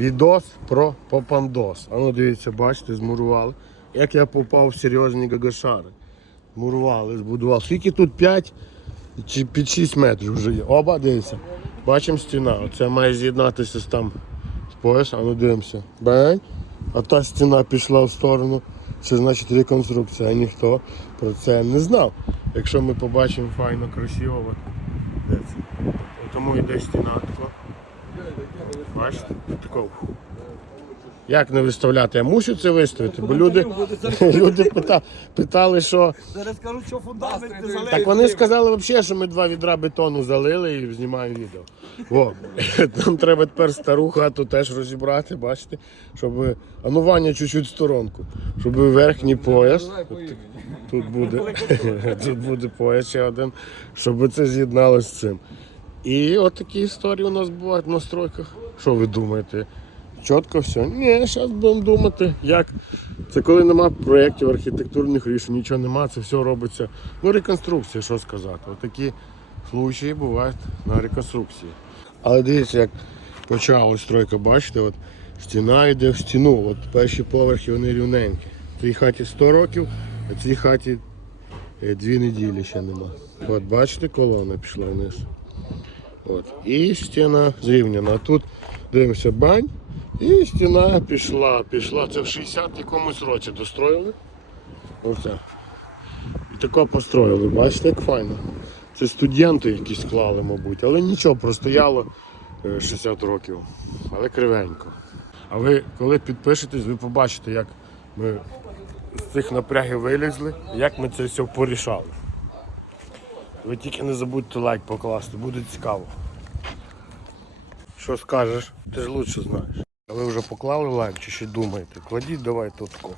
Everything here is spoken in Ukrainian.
Відос про попандос. А ну дивіться, бачите, змурували. Як я попав в серйозні гагашари. Мурували, збудували. Скільки тут 5 чи під 6 метрів вже є. Оба, дивіться. Бачимо стіна. Оце має з'єднатися з там з пояс, а ну дивимося. Бень. А та стіна пішла в сторону. Це значить реконструкція. Ніхто про це не знав. Якщо ми побачимо файно, красиво, от. Тому йде стіна така. Бачите? Тако. Як не виставляти? Я мушу це виставити, бо люди, люди пита, питали, що. Зараз кажуть, що фундамент не залежить. Так вони сказали взагалі, що ми два відра бетону залили і знімаємо відео. Во. Нам треба тепер стару хату теж розібрати, бачите, щоб. А ну Ваня чуть-чуть в сторонку. Щоб верхній пояс. Тут буде, тут буде пояс ще один, щоб це з'єдналося з цим. І от такі історії у нас бувають на стройках. Що ви думаєте? Чітко все? Ні, зараз будемо думати, як. Це коли нема проєктів, архітектурних рішень, нічого нема, це все робиться. Ну, реконструкція, що сказати. Отакі случаї бувають на реконструкції. Але дивіться, як почалась стройка, бачите, от стіна йде в стіну. От перші поверхи вони рівненькі. Цій хаті 100 років, а цій хаті е, дві неділі ще нема. От бачите, колона пішла вниз. От. І стіна зрівняна. Тут дивимося бань. І стіна пішла, пішла. Це в 60 якомусь році достроїли. Оце. І тако построїли. Бачите, як файно. Це студенти якісь склали, мабуть, але нічого, простояло е, 60 років. Але кривенько. А ви коли підпишетесь, ви побачите, як ми з цих напрягів вилізли, як ми це все порішали. Ви тільки не забудьте лайк покласти, буде цікаво. Що скажеш? Ти ж лучше знаєш. А ви вже поклали лайк чи ще думаєте? Кладіть давай отко.